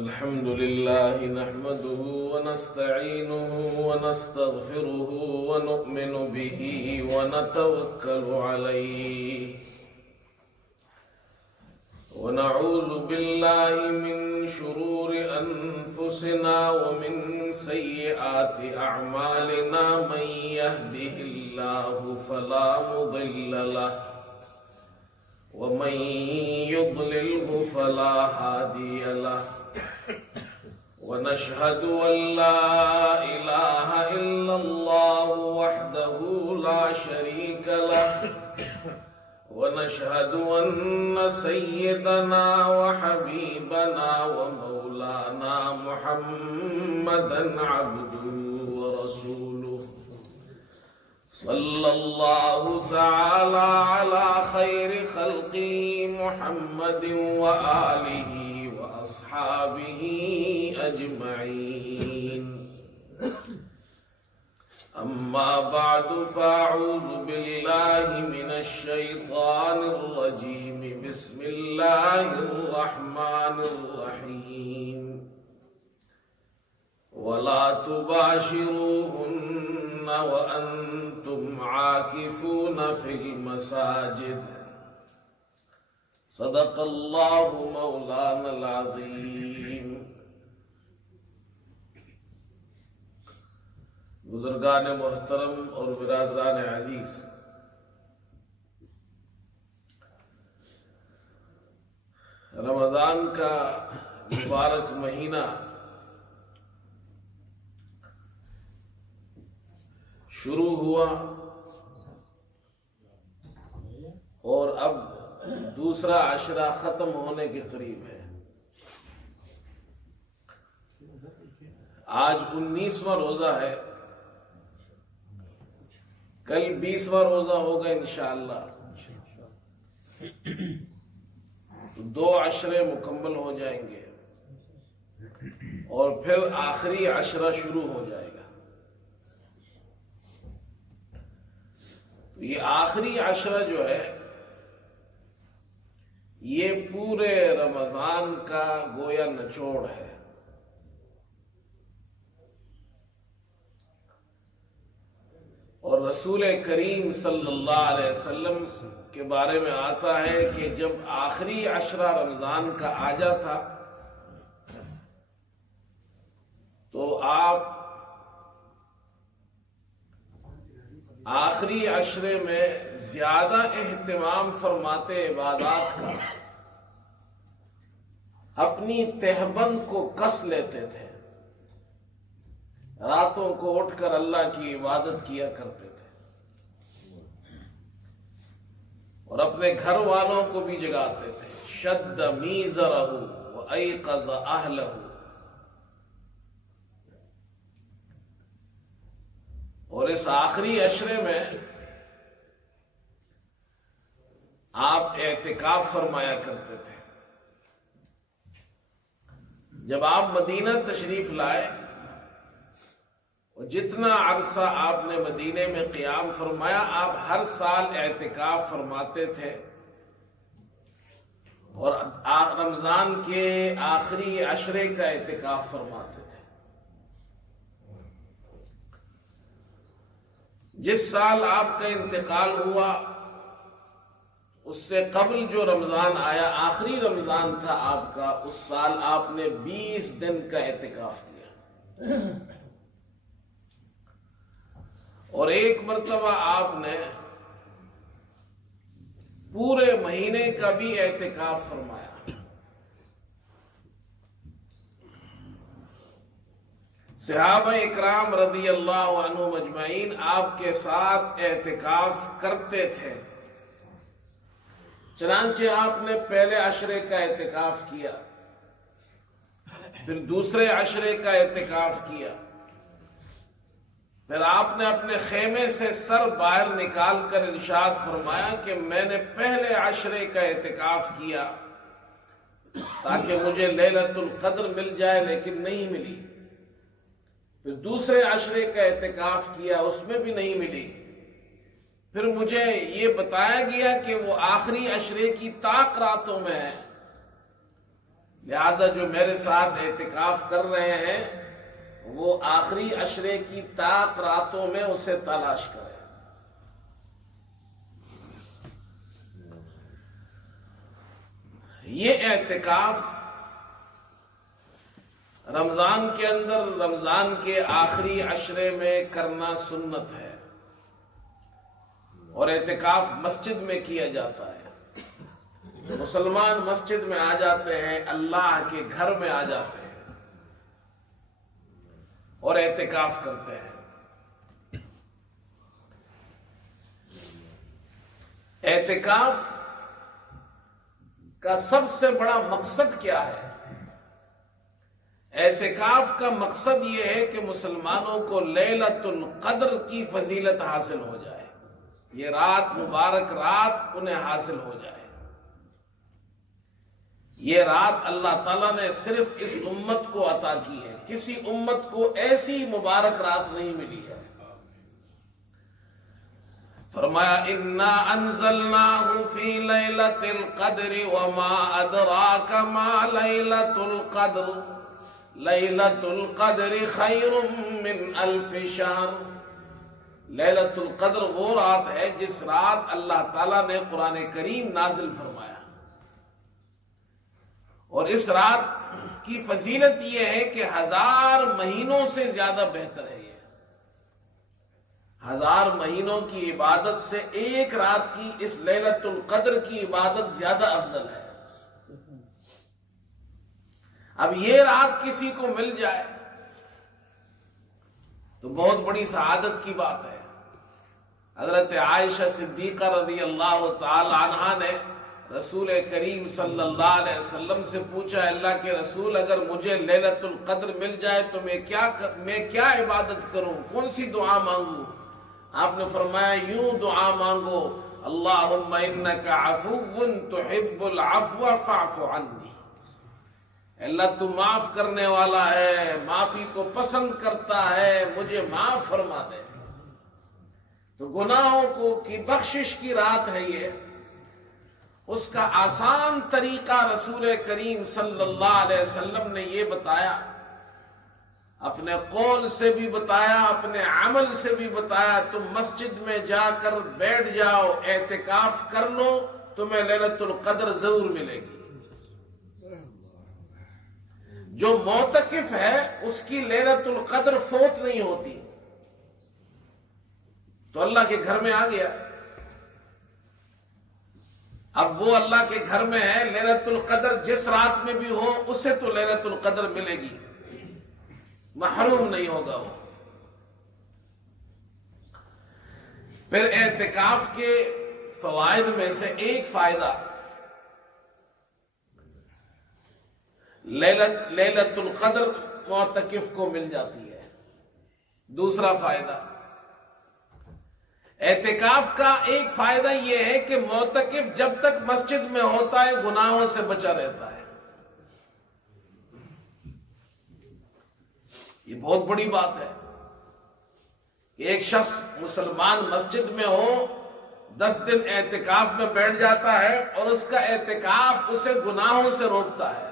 الحمد لله نحمده ونستعينه ونستغفره ونؤمن به ونتوكل عليه ونعوذ بالله من شرور أنفسنا ومن سيئات أعمالنا من يهده الله فلا مضل له ومن يضلله فلا هادي له ونشهد أن لا إله إلا الله وحده لا شريك له ونشهد أن سيدنا وحبيبنا ومولانا محمدا عبده ورسوله صلى الله تعالى على خير خلقه محمد وآله وأصحابه أجمعين أما بعد فأعوذ بالله من الشيطان الرجيم بسم الله الرحمن الرحيم ولا تباشروهن وأنتم عاكفون في المساجد صدق الله مولانا العظيم. بزرگان محترم اور برادران عزیز، رمضان کا مبارک مہینہ شروع ہوا اور اب دوسرا عشرہ ختم ہونے کے قریب ہے. آج 19واں روزہ ہے، کل 20واں روزہ ہوگا انشاءاللہ. تو 2 عشرے مکمل ہو جائیں گے اور پھر آخری عشرہ شروع ہو جائے گا. یہ آخری عشرہ جو ہے یہ پورے رمضان کا گویا نچوڑ ہے. اور رسول کریم صلی اللہ علیہ وسلم کے بارے میں آتا ہے کہ جب آخری عشرہ رمضان کا آ جاتا تو آپ آخری عشرے میں زیادہ اہتمام فرماتے عبادات کا، اپنی تہبند کو کس لیتے تھے، راتوں کو اٹھ کر اللہ کی عبادت کیا کرتے تھے اور اپنے گھر والوں کو بھی جگاتے تھے. شد میزرہ وایقظ اہلہ. اور اس آخری عشرے میں آپ اعتکاف فرمایا کرتے تھے. جب آپ مدینہ تشریف لائے اور جتنا عرصہ آپ نے مدینے میں قیام فرمایا، آپ ہر سال اعتکاف فرماتے تھے اور رمضان کے آخری عشرے کا اعتکاف فرماتے تھے. جس سال آپ کا انتقال ہوا اس سے قبل جو رمضان آیا، آخری رمضان تھا آپ کا، اس سال آپ نے 20 دن کا اعتکاف کیا اور ایک مرتبہ آپ نے پورے مہینے کا بھی اعتکاف فرمایا. صحابہ اکرام رضی اللہ عنہم اجمعین آپ کے ساتھ اعتکاف کرتے تھے. چنانچہ آپ نے پہلے عشرے کا اعتکاف کیا، پھر دوسرے عشرے کا اعتکاف کیا، پھر آپ نے اپنے خیمے سے سر باہر نکال کر ارشاد فرمایا کہ میں نے پہلے عشرے کا اعتکاف کیا تاکہ مجھے لیلۃ القدر مل جائے، لیکن نہیں ملی. پھر دوسرے عشرے کا اعتکاف کیا، اس میں بھی نہیں ملی. پھر مجھے یہ بتایا گیا کہ وہ آخری عشرے کی طاق راتوں میں ہے، لہذا جو میرے ساتھ اعتکاف کر رہے ہیں وہ آخری عشرے کی طاق راتوں میں اسے تلاش کریں۔ یہ اعتکاف رمضان کے اندر، رمضان کے آخری عشرے میں کرنا سنت ہے، اور اعتکاف مسجد میں کیا جاتا ہے۔ مسلمان مسجد میں آ جاتے ہیں، اللہ کے گھر میں آ جاتے ہیں اور اعتکاف کرتے ہیں۔ اعتکاف کا سب سے بڑا مقصد کیا ہے؟ اعتکاف کا مقصد یہ ہے کہ مسلمانوں کو لیلۃ القدر کی فضیلت حاصل ہو جائے، یہ رات، مبارک رات انہیں حاصل ہو جائے۔ یہ رات اللہ تعالیٰ نے صرف اس امت کو عطا کی ہے، کسی امت کو ایسی مبارک رات نہیں ملی ہے۔ فرمایا انا انزلناہ فی لیلۃ القدر وما ادراک ما لیلۃ القدر لیلۃ القدر خیر من الف شہر۔ لیلۃ القدر وہ رات ہے جس رات اللہ تعالیٰ نے قرآن کریم نازل فرمایا، اور اس رات کی فضیلت یہ ہے کہ 1000 مہینوں سے زیادہ بہتر ہے۔ یہ 1000 مہینوں کی عبادت سے ایک رات کی اس لیلۃ القدر کی عبادت زیادہ افضل ہے۔ اب یہ رات کسی کو مل جائے تو بہت بڑی سعادت کی بات ہے۔ حضرت عائشہ صدیقہ رضی اللہ تعالی عنہا نے رسول کریم صلی اللہ علیہ وسلم سے پوچھا، اللہ کے رسول اگر مجھے لیلۃ القدر مل جائے تو میں کیا عبادت کروں، کون سی دعا مانگوں؟ آپ نے فرمایا یوں دعا مانگو، اللہم انک عفو تحب العفو فاعف عنی۔ اللہ تو معاف کرنے والا ہے، معافی کو پسند کرتا ہے، مجھے معاف فرما دے۔ تو گناہوں کی بخشش کی رات ہے یہ، اس کا آسان طریقہ رسول کریم صلی اللہ علیہ وسلم نے یہ بتایا، اپنے قول سے بھی بتایا، اپنے عمل سے بھی بتایا۔ تم مسجد میں جا کر بیٹھ جاؤ، اعتکاف کر لو، تمہیں لیلۃ القدر ضرور ملے گی۔ جو معتکف ہے اس کی لیلۃ القدر فوت نہیں ہوتی، تو اللہ کے گھر میں آ گیا۔ اب وہ اللہ کے گھر میں ہے، لیلۃ القدر جس رات میں بھی ہو اسے تو لیلۃ القدر ملے گی، محروم نہیں ہوگا وہ۔ پھر اعتکاف کے فوائد میں سے ایک فائدہ لیلۃ القدر معتکف کو مل جاتی ہے۔ دوسرا فائدہ اعتکاف کا ایک فائدہ یہ ہے کہ معتکف جب تک مسجد میں ہوتا ہے گناہوں سے بچا رہتا ہے۔ یہ بہت بڑی بات ہے کہ ایک شخص مسلمان مسجد میں ہو، 10 دن اعتکاف میں بیٹھ جاتا ہے اور اس کا اعتکاف اسے گناہوں سے روکتا ہے۔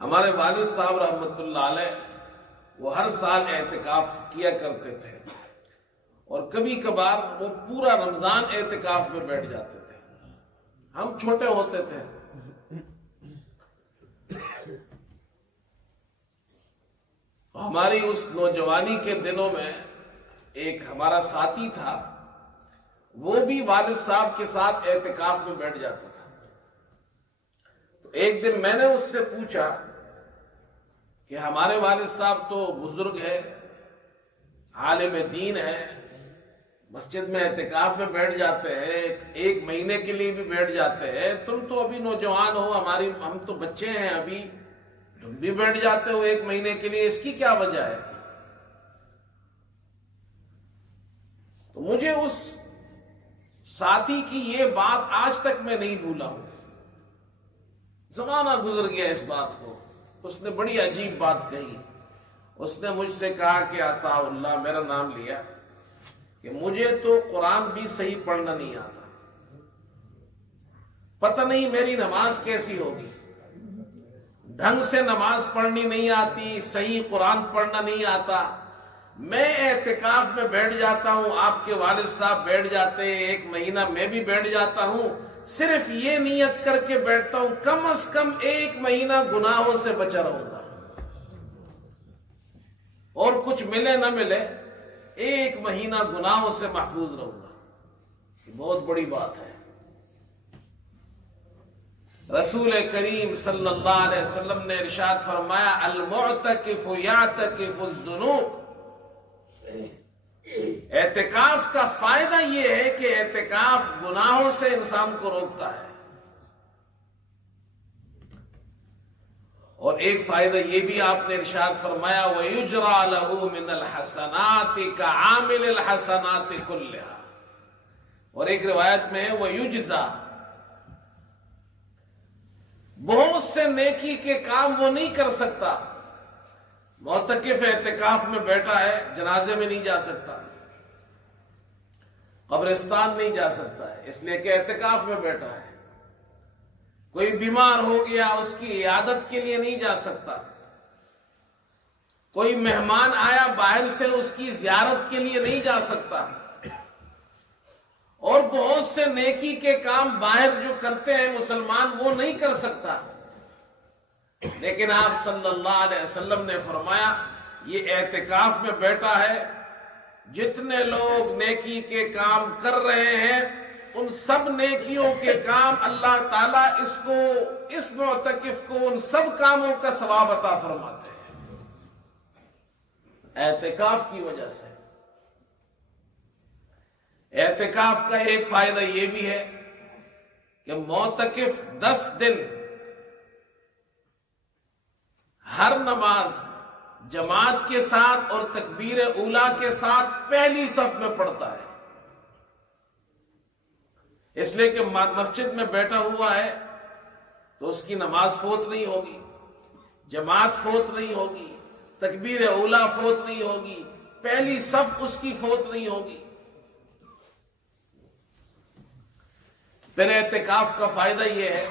ہمارے والد صاحب رحمت اللہ علیہ وہ ہر سال اعتکاف کیا کرتے تھے، اور کبھی کبھار وہ پورا رمضان اعتکاف میں بیٹھ جاتے تھے۔ ہم چھوٹے ہوتے تھے، ہماری اس نوجوانی کے دنوں میں ایک ہمارا ساتھی تھا، وہ بھی والد صاحب کے ساتھ اعتکاف میں بیٹھ جاتا تھا۔ تو ایک دن میں نے اس سے پوچھا کہ ہمارے والد صاحب تو بزرگ ہے، عالم دین ہے، مسجد میں اعتکاف میں بیٹھ جاتے ہیں، 1 مہینے کے لیے بھی بیٹھ جاتے ہیں، تم تو ابھی نوجوان ہو، ہم تو بچے ہیں ابھی، تم بھی بیٹھ جاتے ہو 1 مہینے کے لیے، اس کی کیا وجہ ہے؟ تو مجھے اس ساتھی کی یہ بات آج تک میں نہیں بھولا ہوں، زمانہ گزر گیا اس بات کو۔ اس نے بڑی عجیب بات کہی، اس نے مجھ سے کہا کہ عطا اللہ، میرا نام لیا، کہ مجھے تو قرآن بھی صحیح پڑھنا نہیں آتا، پتہ نہیں میری نماز کیسی ہوگی، ڈھنگ سے نماز پڑھنی نہیں آتی، صحیح قرآن پڑھنا نہیں آتا، میں اعتکاف میں بیٹھ جاتا ہوں، آپ کے والد صاحب بیٹھ جاتے ہیں، 1 مہینہ میں بھی بیٹھ جاتا ہوں، صرف یہ نیت کر کے بیٹھتا ہوں کم از کم 1 مہینہ گناہوں سے بچا رہوں گا، اور کچھ ملے نہ ملے 1 مہینہ گناہوں سے محفوظ رہوں گا۔ یہ بہت بڑی بات ہے۔ رسول کریم صلی اللہ علیہ وسلم نے ارشاد فرمایا المعتکف یعتکف الذنوب۔ اعتکاف کا فائدہ یہ ہے کہ اعتکاف گناہوں سے انسان کو روکتا ہے، اور ایک فائدہ یہ بھی آپ نے ارشاد فرمایا وَيُجْرَى لَهُ مِنَ الْحَسَنَاتِ كَعَامِلِ الْحَسَنَاتِ كُلِّهَا، اور ایک روایت میں ہے وَيُجْزَى، بہت سے نیکی کے کام وہ نہیں کر سکتا۔ معتکف اعتکاف میں بیٹھا ہے، جنازے میں نہیں جا سکتا، قبرستان نہیں جا سکتا ہے، اس لیے کہ اعتکاف میں بیٹھا ہے۔ کوئی بیمار ہو گیا، اس کی عیادت کے لیے نہیں جا سکتا، کوئی مہمان آیا باہر سے، اس کی زیارت کے لیے نہیں جا سکتا، اور بہت سے نیکی کے کام باہر جو کرتے ہیں مسلمان وہ نہیں کر سکتا، لیکن آپ صلی اللہ علیہ وسلم نے فرمایا یہ اعتکاف میں بیٹھا ہے، جتنے لوگ نیکی کے کام کر رہے ہیں ان سب نیکیوں کے کام اللہ تعالیٰ اس معتکف کو ان سب کاموں کا ثواب عطا فرماتے ہیں اعتکاف کی وجہ سے۔ اعتکاف کا ایک فائدہ یہ بھی ہے کہ معتکف 10 دن ہر نماز جماعت کے ساتھ اور تکبیر اولیٰ کے ساتھ پہلی صف میں پڑھتا ہے، اس لیے کہ مسجد میں بیٹھا ہوا ہے تو اس کی نماز فوت نہیں ہوگی، جماعت فوت نہیں ہوگی، تکبیر اولیٰ فوت نہیں ہوگی، پہلی صف اس کی فوت نہیں ہوگی۔ پھر اعتکاف کا فائدہ یہ ہے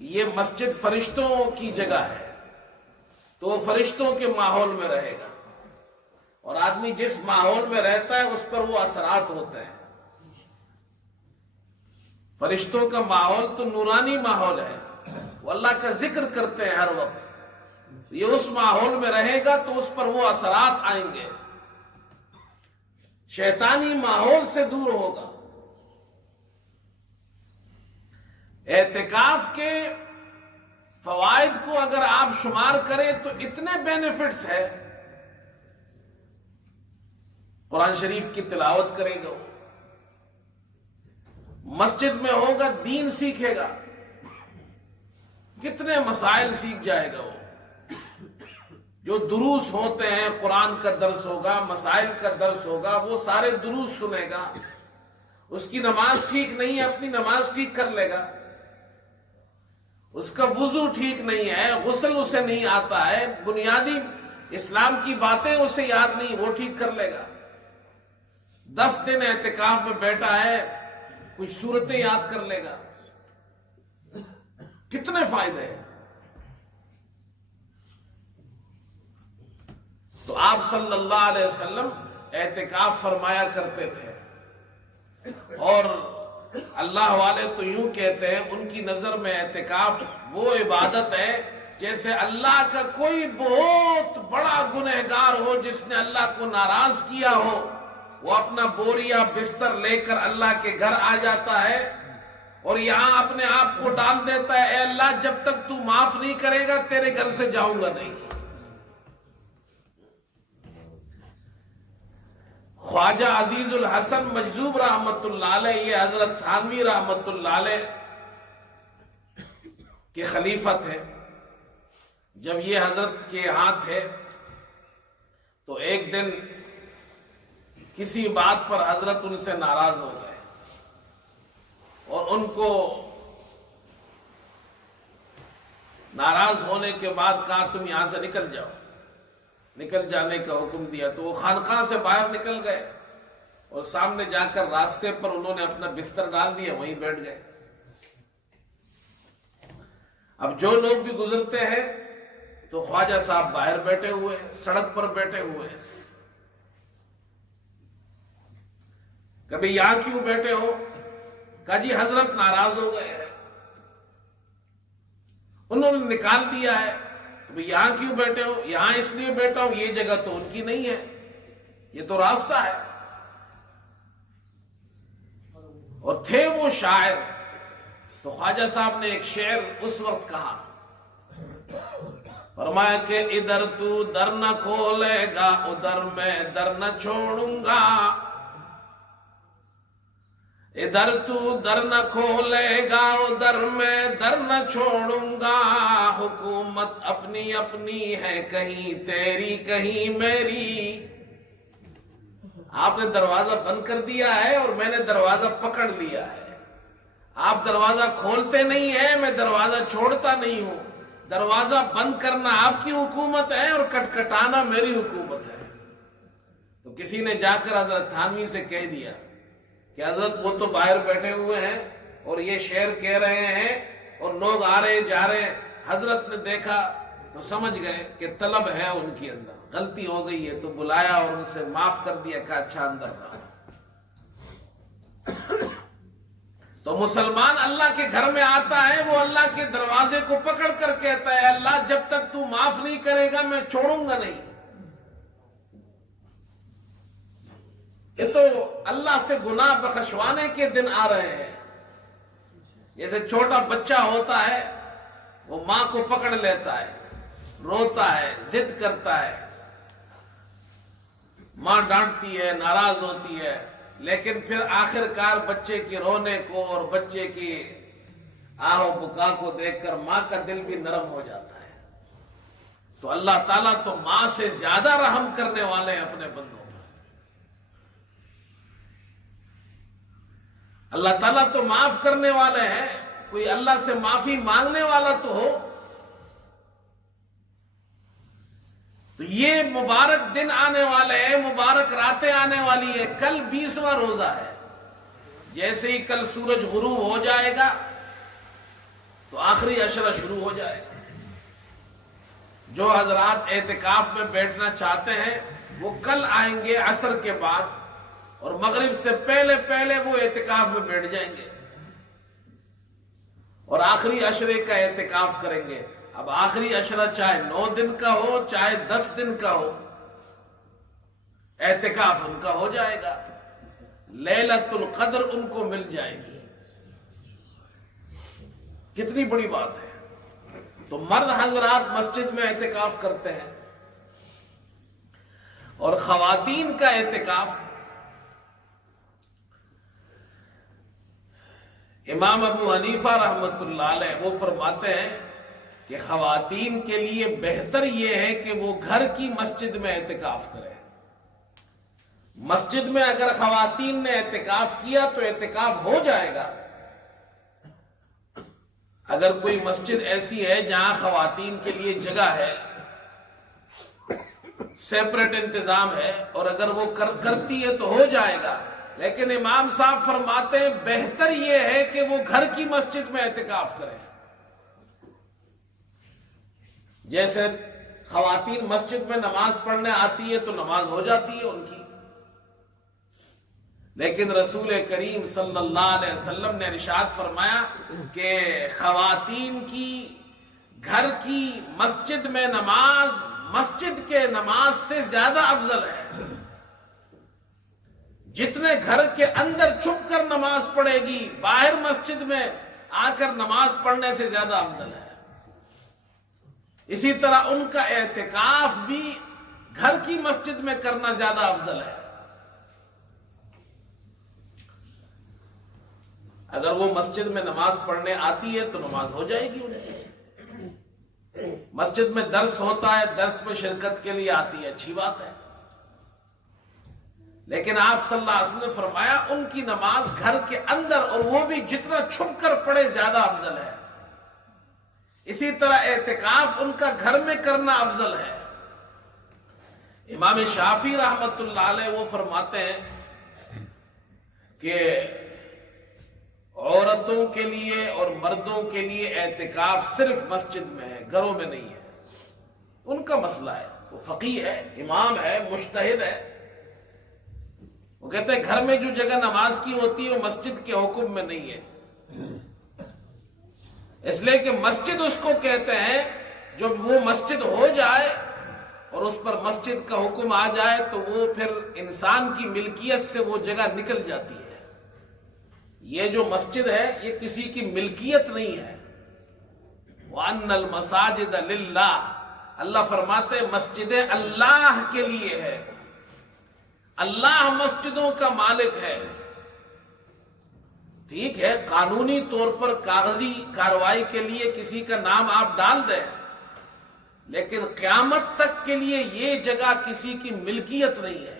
کہ یہ مسجد فرشتوں کی جگہ ہے، تو وہ فرشتوں کے ماحول میں رہے گا، اور آدمی جس ماحول میں رہتا ہے اس پر وہ اثرات ہوتے ہیں۔ فرشتوں کا ماحول تو نورانی ماحول ہے، وہ اللہ کا ذکر کرتے ہیں ہر وقت، یہ اس ماحول میں رہے گا تو اس پر وہ اثرات آئیں گے، شیطانی ماحول سے دور ہوگا۔ اعتکاف کے فوائد کو اگر آپ شمار کریں تو اتنے بینیفٹس ہیں۔ قرآن شریف کی تلاوت کرے گا، مسجد میں ہوگا، دین سیکھے گا، کتنے مسائل سیکھ جائے گا۔ وہ جو دروس ہوتے ہیں، قرآن کا درس ہوگا، مسائل کا درس ہوگا، وہ سارے دروس سنے گا۔ اس کی نماز ٹھیک نہیں ہے، اپنی نماز ٹھیک کر لے گا۔ اس کا وضو ٹھیک نہیں ہے، غسل اسے نہیں آتا ہے، بنیادی اسلام کی باتیں اسے یاد نہیں، وہ ٹھیک کر لے گا۔ 10 دن اعتکاف میں بیٹھا ہے، کچھ صورتیں یاد کر لے گا۔ کتنے فائدے ہیں۔ تو آپ صلی اللہ علیہ وسلم اعتکاف فرمایا کرتے تھے، اور اللہ والے تو یوں کہتے ہیں ان کی نظر میں اعتکاف وہ عبادت ہے جیسے اللہ کا کوئی بہت بڑا گنہگار ہو جس نے اللہ کو ناراض کیا ہو، وہ اپنا بوریا بستر لے کر اللہ کے گھر آ جاتا ہے اور یہاں اپنے آپ کو ڈال دیتا ہے، اے اللہ جب تک تو معاف نہیں کرے گا تیرے گھر سے جاؤں گا نہیں۔ خواجہ عزیز الحسن مجذوب رحمت اللہ علیہ، یہ حضرت تھانوی رحمت اللہ علیہ کے خلیفہ تھے۔ جب یہ حضرت کے ہاں تھے تو ایک دن کسی بات پر حضرت ان سے ناراض ہو گئے اور ان کو ناراض ہونے کے بعد کہا تم یہاں سے نکل جاؤ، نکل جانے کا حکم دیا۔ تو وہ خانقاہ سے باہر نکل گئے اور سامنے جا کر راستے پر انہوں نے اپنا بستر ڈال دیا، وہیں بیٹھ گئے۔ اب جو لوگ بھی گزرتے ہیں تو خواجہ صاحب باہر بیٹھے ہوئے ہیں، سڑک پر بیٹھے ہوئے ہیں. کبھی یہاں کیوں بیٹھے ہو؟ کہا جی حضرت ناراض ہو گئے ہیں، انہوں نے نکال دیا ہے. یہاں کیوں بیٹھے ہو؟ یہاں اس لیے بیٹھا ہوں، یہ جگہ تو ان کی نہیں ہے، یہ تو راستہ ہے. اور تھے وہ شاعر، تو خواجہ صاحب نے ایک شعر اس وقت کہا، فرمایا کہ ادھر تو در نہ کھولے گا ادھر میں در نہ چھوڑوں گا، ادھر تو در نہ کھولے گا ادھر میں در نہ چھوڑوں گا، حکومت اپنی اپنی ہے کہیں تیری کہیں میری. آپ نے دروازہ بند کر دیا ہے اور میں نے دروازہ پکڑ لیا ہے. آپ دروازہ کھولتے نہیں ہیں، میں دروازہ چھوڑتا نہیں ہوں. دروازہ بند کرنا آپ کی حکومت ہے اور کٹکھٹانا میری حکومت ہے. تو کسی نے جا کر حضرت تھانوی سے کہہ دیا کہ حضرت وہ تو باہر بیٹھے ہوئے ہیں اور یہ شعر کہہ رہے ہیں اور لوگ آ رہے جا رہے ہیں. حضرت نے دیکھا تو سمجھ گئے کہ طلب ہے ان کے اندر، غلطی ہو گئی ہے، تو بلایا اور ان سے معاف کر دیا کہ اچھا اندر رہا. تو مسلمان اللہ کے گھر میں آتا ہے، وہ اللہ کے دروازے کو پکڑ کر کہتا ہے اللہ جب تک تو معاف نہیں کرے گا میں چھوڑوں گا نہیں. یہ تو اللہ سے گناہ بخشوانے کے دن آ رہے ہیں. جیسے چھوٹا بچہ ہوتا ہے، وہ ماں کو پکڑ لیتا ہے، روتا ہے، ضد کرتا ہے، ماں ڈانٹتی ہے، ناراض ہوتی ہے، لیکن پھر آخر کار بچے کے رونے کو اور بچے کی آہ و بکا کو دیکھ کر ماں کا دل بھی نرم ہو جاتا ہے. تو اللہ تعالیٰ تو ماں سے زیادہ رحم کرنے والے ہیں اپنے بندوں پر. اللہ تعالیٰ تو معاف کرنے والے ہیں. کوئی اللہ سے معافی مانگنے والا تو ہو. تو یہ مبارک دن آنے والے ہیں، مبارک راتیں آنے والی ہے. کل 20واں روزہ ہے. جیسے ہی کل سورج غروب ہو جائے گا تو آخری عشرہ شروع ہو جائے گا. جو حضرات اعتکاف میں بیٹھنا چاہتے ہیں وہ کل آئیں گے عصر کے بعد، اور مغرب سے پہلے پہلے وہ اعتکاف میں بیٹھ جائیں گے اور آخری عشرے کا اعتکاف کریں گے. اب آخری عشرہ چاہے 9 دن کا ہو چاہے 10 دن کا ہو، اعتکاف ان کا ہو جائے گا. لیلۃ القدر ان کو مل جائے گی. کتنی بڑی بات ہے. تو مرد حضرات مسجد میں اعتکاف کرتے ہیں، اور خواتین کا اعتکاف امام ابو حنیفہ رحمۃ اللہ علیہ وہ فرماتے ہیں کہ خواتین کے لیے بہتر یہ ہے کہ وہ گھر کی مسجد میں اعتکاف کریں. مسجد میں اگر خواتین نے اعتکاف کیا تو اعتکاف ہو جائے گا. اگر کوئی مسجد ایسی ہے جہاں خواتین کے لیے جگہ ہے، سیپریٹ انتظام ہے، اور اگر وہ کرتی ہے تو ہو جائے گا. لیکن امام صاحب فرماتے ہیں بہتر یہ ہے کہ وہ گھر کی مسجد میں اعتکاف کریں. جیسے خواتین مسجد میں نماز پڑھنے آتی ہے تو نماز ہو جاتی ہے ان کی، لیکن رسول کریم صلی اللہ علیہ وسلم نے ارشاد فرمایا کہ خواتین کی گھر کی مسجد میں نماز مسجد کے نماز سے زیادہ افضل ہے. جتنے گھر کے اندر چھپ کر نماز پڑھے گی، باہر مسجد میں آ کر نماز پڑھنے سے زیادہ افضل ہے. اسی طرح ان کا اعتکاف بھی گھر کی مسجد میں کرنا زیادہ افضل ہے. اگر وہ مسجد میں نماز پڑھنے آتی ہے تو نماز ہو جائے گی ان کی. مسجد میں درس ہوتا ہے، درس میں شرکت کے لیے آتی ہے، اچھی بات ہے. لیکن آپ صلی اللہ علیہ وسلم نے فرمایا ان کی نماز گھر کے اندر، اور وہ بھی جتنا چھپ کر پڑھے زیادہ افضل ہے. اسی طرح اعتکاف ان کا گھر میں کرنا افضل ہے. امام شافعی رحمت اللہ علیہ وہ فرماتے ہیں کہ عورتوں کے لیے اور مردوں کے لیے اعتکاف صرف مسجد میں ہے، گھروں میں نہیں ہے۔ ان کا مسئلہ ہے، وہ فقیہ ہے، امام ہے، مجتہد ہے۔ وہ کہتے ہیں گھر میں جو جگہ نماز کی ہوتی ہے وہ مسجد کے حکم میں نہیں ہے، اس لیے کہ مسجد اس کو کہتے ہیں جب وہ مسجد ہو جائے اور اس پر مسجد کا حکم آ جائے تو وہ پھر انسان کی ملکیت سے وہ جگہ نکل جاتی ہے۔ یہ جو مسجد ہے یہ کسی کی ملکیت نہیں ہے۔ وَأَنَّ الْمَسَاجِدَ لِلَّهِ، اللہ فرماتے ہیں مسجدیں اللہ کے لیے ہے، اللہ مسجدوں کا مالک ہے۔ ٹھیک ہے، قانونی طور پر کاغذی کارروائی کے لیے کسی کا نام آپ ڈال دیں، لیکن قیامت تک کے لیے یہ جگہ کسی کی ملکیت نہیں ہے۔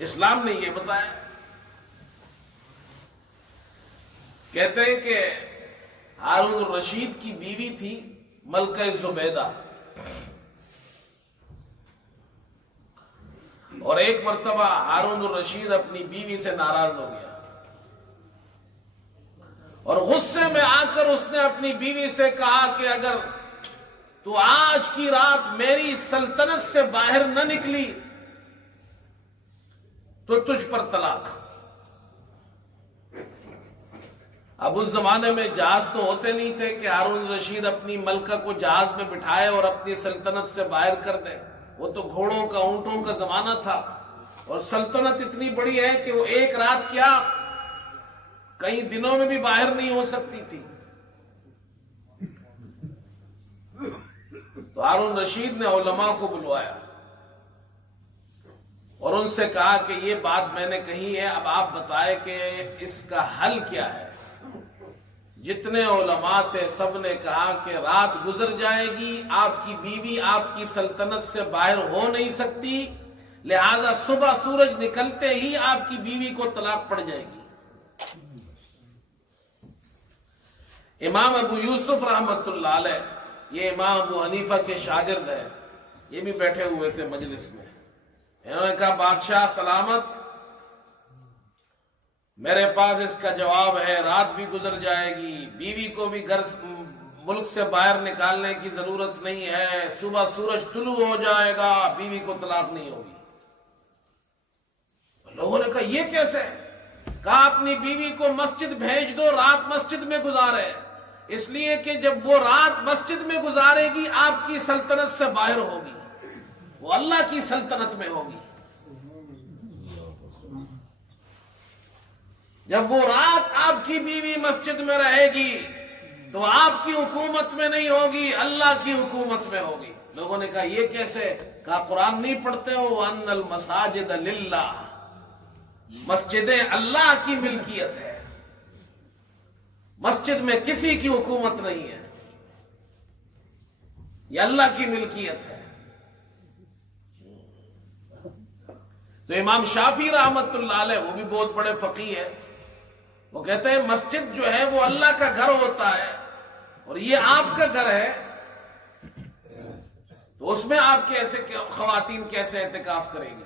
اسلام نے یہ بتایا۔ کہتے ہیں کہ ہارون الرشید کی بیوی تھی ملکہ زبیدہ، اور ایک مرتبہ ہارون الرشید اپنی بیوی سے ناراض ہو گیا اور غصے میں آ کر اس نے اپنی بیوی سے کہا کہ اگر تو آج کی رات میری سلطنت سے باہر نہ نکلی تو تجھ پر طلاق۔ اب اس زمانے میں جہاز تو ہوتے نہیں تھے کہ ہارون الرشید اپنی ملکہ کو جہاز میں بٹھائے اور اپنی سلطنت سے باہر کر دے، وہ تو گھوڑوں کا اونٹوں کا زمانہ تھا، اور سلطنت اتنی بڑی ہے کہ وہ ایک رات کیا کئی دنوں میں بھی باہر نہیں ہو سکتی تھی۔ تو ہارون رشید نے علماء کو بلوایا اور ان سے کہا کہ یہ بات میں نے کہی ہے، اب آپ بتائیں کہ اس کا حل کیا ہے۔ جتنے علماء تھے سب نے کہا کہ رات گزر جائے گی، آپ کی بیوی آپ کی سلطنت سے باہر ہو نہیں سکتی، لہذا صبح سورج نکلتے ہی آپ کی بیوی کو طلاق پڑ جائے گی۔ امام ابو یوسف رحمت اللہ علیہ، یہ امام ابو حنیفہ کے شاگرد ہیں، یہ بھی بیٹھے ہوئے تھے مجلس میں۔ انہوں نے کہا بادشاہ سلامت، میرے پاس اس کا جواب ہے، رات بھی گزر جائے گی، بیوی کو بھی گھر ملک سے باہر نکالنے کی ضرورت نہیں ہے، صبح سورج طلوع ہو جائے گا، بیوی کو طلاق نہیں ہوگی۔ لوگوں نے کہا یہ کیسے؟ کہا اپنی بیوی کو مسجد بھیج دو، رات مسجد میں گزارے، اس لیے کہ جب وہ رات مسجد میں گزارے گی آپ کی سلطنت سے باہر ہوگی، وہ اللہ کی سلطنت میں ہوگی۔ جب وہ رات آپ کی بیوی مسجد میں رہے گی تو آپ کی حکومت میں نہیں ہوگی، اللہ کی حکومت میں ہوگی۔ لوگوں نے کہا یہ کیسے؟ کہا قرآن نہیں پڑھتے ہو وَأَنَّ الْمَسَاجِدَ لِلَّهِ، مسجدیں اللہ کی ملکیت ہے، مسجد میں کسی کی حکومت نہیں ہے، یہ اللہ کی ملکیت ہے۔ تو امام شافعی رحمت اللہ علیہ، وہ بھی بہت بڑے فقیہ ہیں، وہ کہتے ہیں مسجد جو ہے وہ اللہ کا گھر ہوتا ہے اور یہ آپ کا گھر ہے، تو اس میں آپ کے ایسے خواتین کیسے اعتکاف کریں گی؟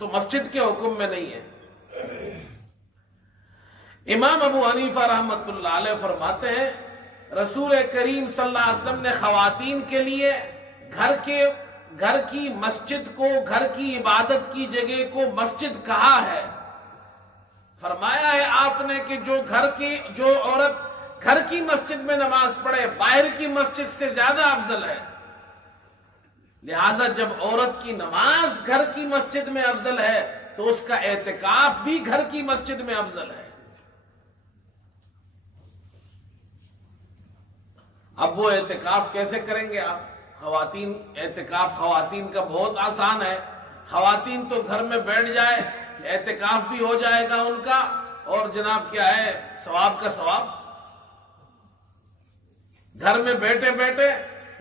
تو مسجد کے حکم میں نہیں ہے۔ امام ابو حنیفہ رحمت اللہ علیہ فرماتے ہیں رسول کریم صلی اللہ علیہ وسلم نے خواتین کے لیے گھر کی مسجد کو، گھر کی عبادت کی جگہ کو مسجد کہا ہے۔ فرمایا ہے آپ نے کہ جو عورت گھر کی مسجد میں نماز پڑھے باہر کی مسجد سے زیادہ افضل ہے، لہذا جب عورت کی نماز گھر کی مسجد میں افضل ہے تو اس کا اعتکاف بھی گھر کی مسجد میں افضل ہے۔ اب وہ اعتکاف کیسے کریں گے آپ؟ اعتکاف خواتین کا بہت آسان ہے، خواتین تو گھر میں بیٹھ جائے، اعتکاف بھی ہو جائے گا ان کا، اور جناب کیا ہے ثواب کا ثواب۔ گھر میں بیٹھے بیٹھے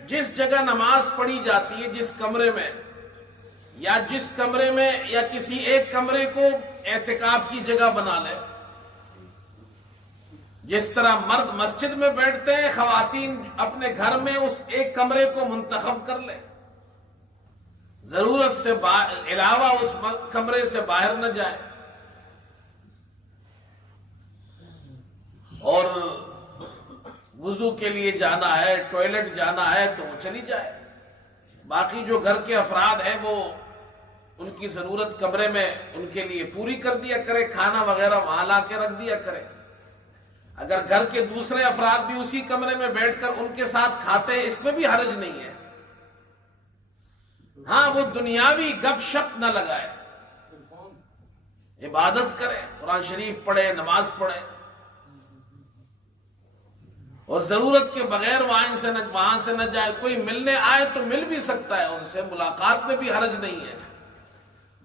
جس جگہ نماز پڑھی جاتی ہے، جس کمرے میں یا کسی ایک کمرے کو اعتکاف کی جگہ بنا لے، جس طرح مرد مسجد میں بیٹھتے ہیں خواتین اپنے گھر میں اس ایک کمرے کو منتخب کر لے، ضرورت سے علاوہ اس کمرے سے باہر نہ جائے، وضو کے لیے جانا ہے، ٹوائلٹ جانا ہے تو وہ چلی جائے. باقی جو گھر کے افراد ہیں وہ ان کی ضرورت کمرے میں ان کے لیے پوری کر دیا کرے، کھانا وغیرہ وہاں لا کے رکھ دیا کرے. اگر گھر کے دوسرے افراد بھی اسی کمرے میں بیٹھ کر ان کے ساتھ کھاتے ہیں، اس میں بھی حرج نہیں ہے. ہاں وہ دنیاوی گپ شپ نہ لگائے، عبادت کرے، قرآن شریف پڑھے، نماز پڑھے، اور ضرورت کے بغیر وہاں سے نہ جائے. کوئی ملنے آئے تو مل بھی سکتا ہے، ان سے ملاقات میں بھی حرج نہیں ہے.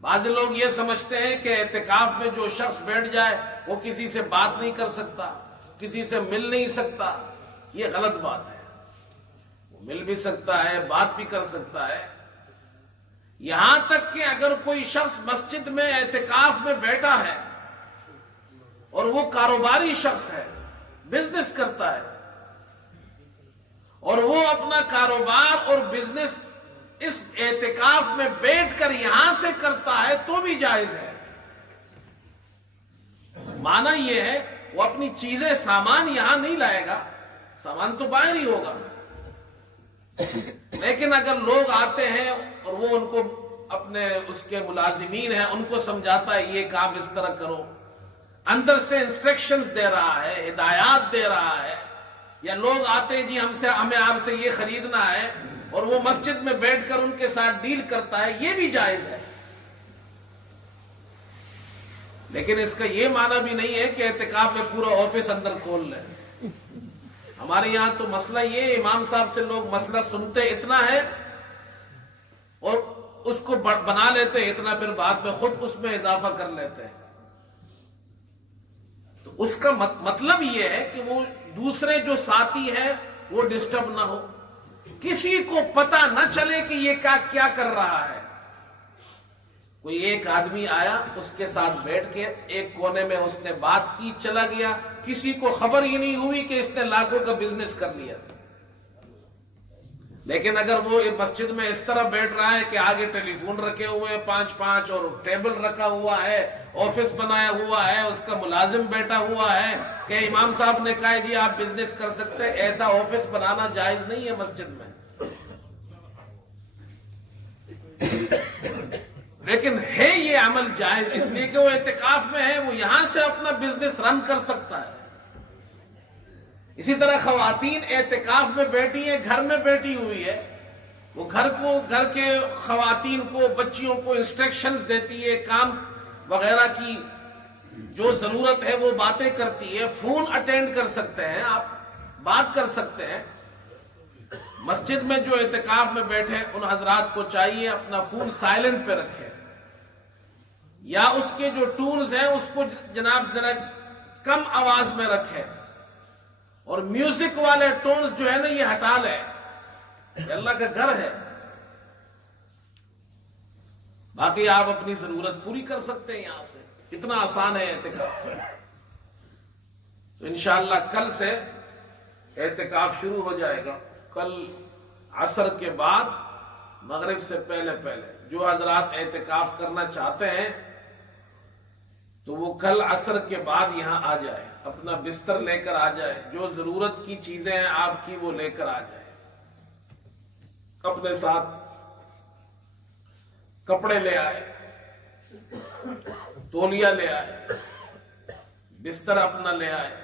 بعض لوگ یہ سمجھتے ہیں کہ اعتکاف میں جو شخص بیٹھ جائے وہ کسی سے بات نہیں کر سکتا، کسی سے مل نہیں سکتا. یہ غلط بات ہے. وہ مل بھی سکتا ہے، بات بھی کر سکتا ہے. یہاں تک کہ اگر کوئی شخص مسجد میں اعتکاف میں بیٹھا ہے اور وہ کاروباری شخص ہے، بزنس کرتا ہے، اور وہ اپنا کاروبار اور بزنس اس اعتکاف میں بیٹھ کر یہاں سے کرتا ہے تو بھی جائز ہے. معنی یہ ہے وہ اپنی چیزیں، سامان یہاں نہیں لائے گا، سامان تو باہر ہی ہوگا. لیکن اگر لوگ آتے ہیں اور وہ ان کو اپنے اس کے ملازمین ہیں، ان کو سمجھاتا ہے یہ کام اس طرح کرو، اندر سے انسٹرکشنز دے رہا ہے، ہدایات دے رہا ہے. یا لوگ آتے ہیں جی ہمیں آپ سے یہ خریدنا ہے، اور وہ مسجد میں بیٹھ کر ان کے ساتھ ڈیل کرتا ہے، یہ بھی جائز ہے. لیکن اس کا یہ معنی بھی نہیں ہے کہ اعتکاف میں پورا آفس اندر کھول لیں. ہمارے یہاں تو مسئلہ یہ، امام صاحب سے لوگ مسئلہ سنتے اتنا ہے اور اس کو بنا لیتے اتنا، پھر بعد میں خود اس میں اضافہ کر لیتے ہیں. تو اس کا مطلب یہ ہے کہ وہ دوسرے جو ساتھی ہیں وہ ڈسٹرب نہ ہو، کسی کو پتہ نہ چلے کہ یہ کیا کر رہا ہے. کوئی ایک آدمی آیا، اس کے ساتھ بیٹھ کے ایک کونے میں اس نے بات کی، چلا گیا، کسی کو خبر ہی نہیں ہوئی کہ اس نے لاکھوں کا بزنس کر لیا. لیکن اگر وہ مسجد میں اس طرح بیٹھ رہا ہے کہ آگے ٹیلی فون رکھے ہوئے ہیں 5 اور ٹیبل رکھا ہوا ہے، آفس بنایا ہوا ہے، اس کا ملازم بیٹھا ہوا ہے کہ امام صاحب نے کہا جی آپ بزنس کر سکتے ہیں، ایسا آفس بنانا جائز نہیں ہے مسجد میں. لیکن ہے یہ عمل جائز اس لیے کہ وہ اعتکاف میں ہے، وہ یہاں سے اپنا بزنس رن کر سکتا ہے. اسی طرح خواتین اعتکاف میں بیٹھی ہیں، گھر میں بیٹھی ہوئی ہے، وہ گھر کے خواتین کو، بچیوں کو انسٹرکشنز دیتی ہے، کام وغیرہ کی جو ضرورت ہے وہ باتیں کرتی ہے. فون اٹینڈ کر سکتے ہیں، آپ بات کر سکتے ہیں. مسجد میں جو اعتکاف میں بیٹھے ان حضرات کو چاہیے اپنا فون سائلنٹ پہ رکھے، یا اس کے جو ٹونز ہیں اس کو جناب ذرا کم آواز میں رکھے، اور میوزک والے ٹونز جو ہے نا یہ ہٹا لے. یہ اللہ کا گھر ہے. باقی آپ اپنی ضرورت پوری کر سکتے ہیں یہاں سے، اتنا آسان ہے اعتکاف. تو انشاءاللہ کل سے اعتکاف شروع ہو جائے گا. کل عصر کے بعد، مغرب سے پہلے جو حضرات اعتکاف کرنا چاہتے ہیں تو وہ کل عصر کے بعد یہاں آ جائے، اپنا بستر لے کر آ جائے، جو ضرورت کی چیزیں ہیں آپ کی وہ لے کر آ جائے. اپنے ساتھ کپڑے لے آئے، تولیہ لے آئے، بستر اپنا لے آئے،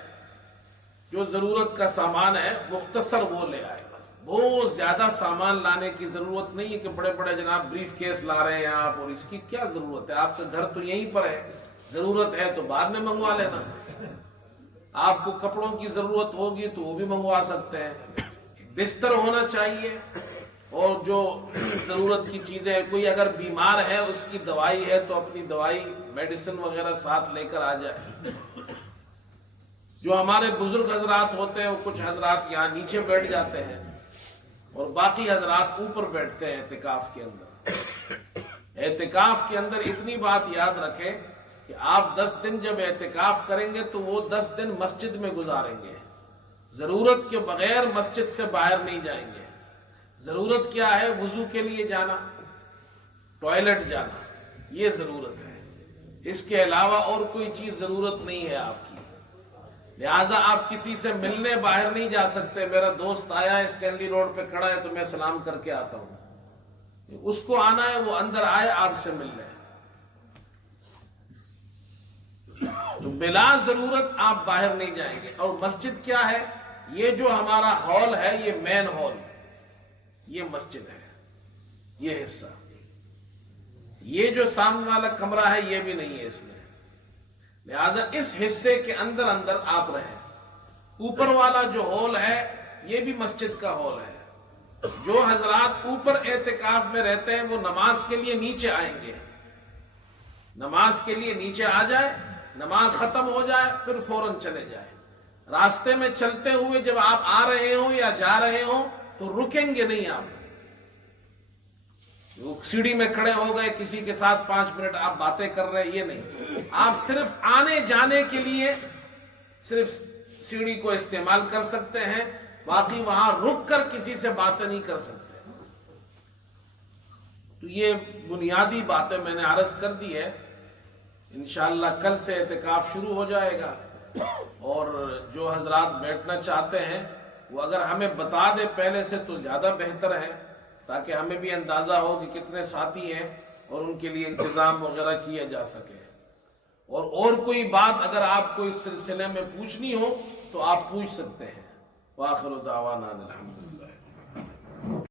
جو ضرورت کا سامان ہے مختصر وہ لے آئے. بس بہت زیادہ سامان لانے کی ضرورت نہیں ہے کہ بڑے بڑے جناب بریف کیس لا رہے ہیں آپ، اور اس کی کیا ضرورت ہے؟ آپ کا گھر تو یہیں پر ہے، ضرورت ہے تو بعد میں منگوا لینا. آپ کو کپڑوں کی ضرورت ہوگی تو وہ بھی منگوا سکتے ہیں. بستر ہونا چاہیے، اور جو ضرورت کی چیزیں، کوئی اگر بیمار ہے اس کی دوائی ہے تو اپنی دوائی میڈیسن وغیرہ ساتھ لے کر آ جائے. جو ہمارے بزرگ حضرات ہوتے ہیں وہ کچھ حضرات یہاں نیچے بیٹھ جاتے ہیں اور باقی حضرات اوپر بیٹھتے ہیں اعتکاف کے اندر. اعتکاف کے اندر اتنی بات یاد رکھیں کہ آپ 10 دن جب اعتکاف کریں گے تو وہ 10 دن مسجد میں گزاریں گے، ضرورت کے بغیر مسجد سے باہر نہیں جائیں گے. ضرورت کیا ہے؟ وضو کے لیے جانا، ٹوائلٹ جانا، یہ ضرورت ہے. اس کے علاوہ اور کوئی چیز ضرورت نہیں ہے آپ کی. لہٰذا آپ کسی سے ملنے باہر نہیں جا سکتے، میرا دوست آیا ہے اسٹینلی روڈ پہ کھڑا ہے تو میں سلام کر کے آتا ہوں، اس کو آنا ہے، وہ اندر آئے آپ سے مل لے، تو بلا ضرورت آپ باہر نہیں جائیں گے۔ اور مسجد کیا ہے؟ یہ جو ہمارا ہال ہے، یہ مین ہال، یہ مسجد ہے، یہ حصہ، یہ جو سامنے والا کمرہ ہے یہ بھی نہیں ہے اس میں، لہذا اس حصے کے اندر اندر آپ رہیں۔ اوپر والا جو ہال ہے یہ بھی مسجد کا ہال ہے۔ جو حضرات اوپر اعتکاف میں رہتے ہیں وہ نماز کے لیے نیچے آئیں گے، نماز کے لیے نیچے آ جائے، نماز ختم ہو جائے پھر فوراً چلے جائے۔ راستے میں چلتے ہوئے جب آپ آ رہے ہوں یا جا رہے ہوں تو رکیں گے نہیں، آپ سیڑھی میں کھڑے ہو گئے کسی کے ساتھ 5 منٹ آپ باتیں کر رہے، یہ نہیں، آپ صرف آنے جانے کے لیے صرف سیڑھی کو استعمال کر سکتے ہیں، باقی وہاں رک کر کسی سے باتیں نہیں کر سکتے۔ تو یہ بنیادی باتیں میں نے عرض کر دی ہے۔ انشاءاللہ کل سے اعتکاف شروع ہو جائے گا، اور جو حضرات بیٹھنا چاہتے ہیں وہ اگر ہمیں بتا دے پہلے سے تو زیادہ بہتر ہے، تاکہ ہمیں بھی اندازہ ہو کہ کتنے ساتھی ہیں اور ان کے لیے انتظام وغیرہ کیا جا سکے۔ اور کوئی بات اگر آپ کو اس سلسلے میں پوچھنی ہو تو آپ پوچھ سکتے ہیں۔ وآخر دعوانا الحمدللہ۔